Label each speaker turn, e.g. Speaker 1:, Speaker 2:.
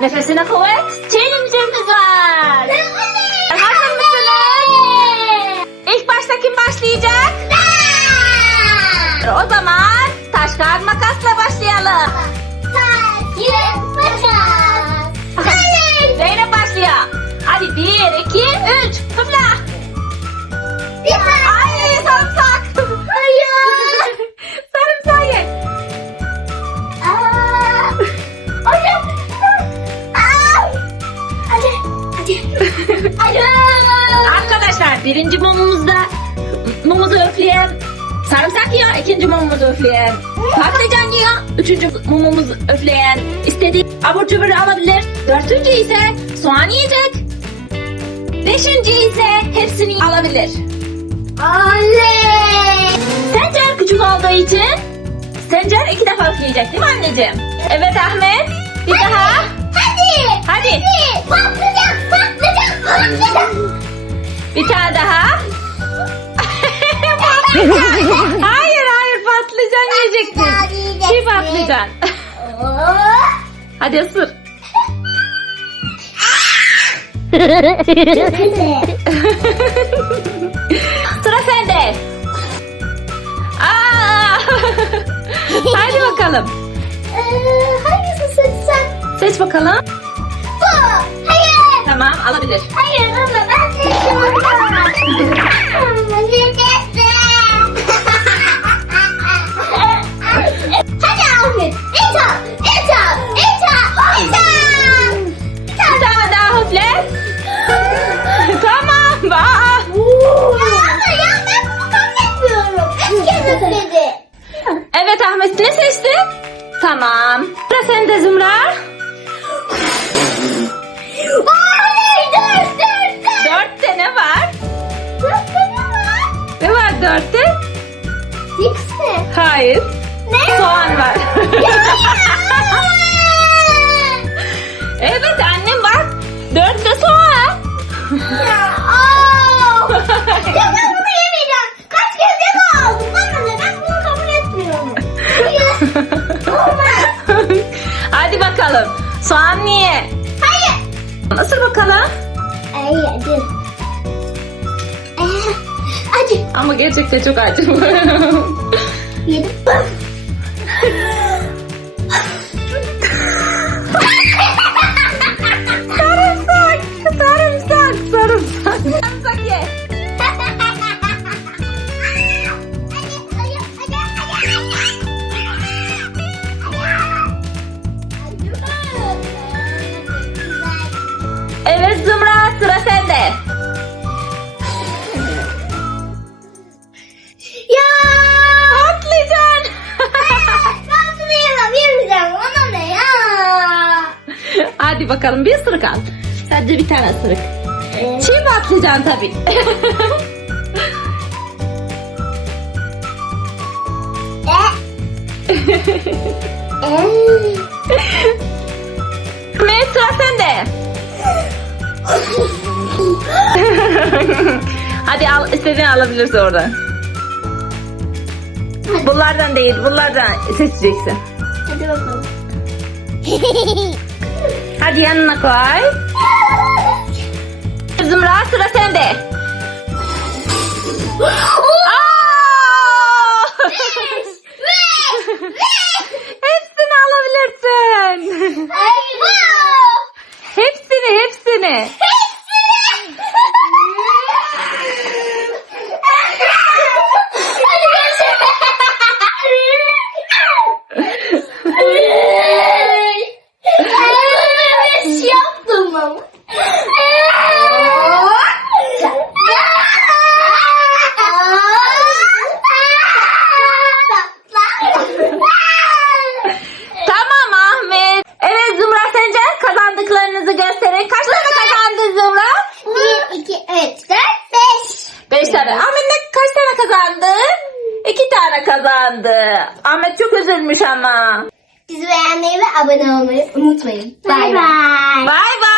Speaker 1: Nefesine kuvvet. Challenge'ımız var. Hazır mısınız? İlk başta kim başlayacak? O zaman taş kağıt makasla başlayalım. Zeynep birinci mumumuzda mumuzu üfleyen sarımsak yiyor. ikinci mumumuzu üfleyen patlıcan yiyor. Üçüncü mumumuzu üfleyen istediği abur cubur alabilir. Dördüncü ise soğan yiyecek. Beşinci ise hepsini alabilir. Sencer küçük olduğu için Sencer iki defa üfleyecek değil mi anneciğim? Evet Ahmet. Bir daha. Hadi. Bir yiyecektin. Çiğ patlıcan. Hadi ısır. Sıra sende. Aa! Hadi bakalım.
Speaker 2: Hangisini seçsem?
Speaker 1: Seç bakalım.
Speaker 2: Bu. Hayır.
Speaker 1: Tamam alabilir.
Speaker 2: Hayır ama ben seçiyorum.
Speaker 1: Ne seçtin? Tamam. Sıra sende Zümra.
Speaker 2: Hayır. Dur dur dur.
Speaker 1: Dörtte ne var?
Speaker 2: Dört tane var.
Speaker 1: Ne var dörtte?
Speaker 2: Six mi?
Speaker 1: Hayır.
Speaker 2: Ne?
Speaker 1: Soğan var. evet Soğan niye?
Speaker 2: Hayır.
Speaker 1: Nasıl bakalım?
Speaker 2: Hayır. Dur. Ee, Hadi.
Speaker 1: Ama gerçekten çok acı.
Speaker 2: Yedim.
Speaker 1: sarımsak, sarımsak, sarımsak. Sarımsak ye. Hadi bakalım bir ısırık al. Sadece bir tane ısırık. Çiğ patlıcan tabii. Mehmet sıra sende. Hadi al istediğini alabilirsin oradan. Bunlardan değil bunlardan seçeceksin.
Speaker 2: Hadi bakalım.
Speaker 1: Hadi yanına koy. Zümra sıra sende. Aa! hepsini alabilirsin. hepsini hepsini.
Speaker 2: yaptım ama.
Speaker 1: Tamam Ahmet. Evet Zümra sence kazandıklarınızı gösterin. Kaç tane kazandı Zümra?
Speaker 2: Bir, iki, üç, dört, beş.
Speaker 1: Beş tane. Ahmet ne kaç tane kazandı? Tane kazandı. Ahmet çok üzülmüş ama.
Speaker 2: Bizi beğenmeyi ve abone olmayı unutmayın. Bay bay.
Speaker 1: Bay bay.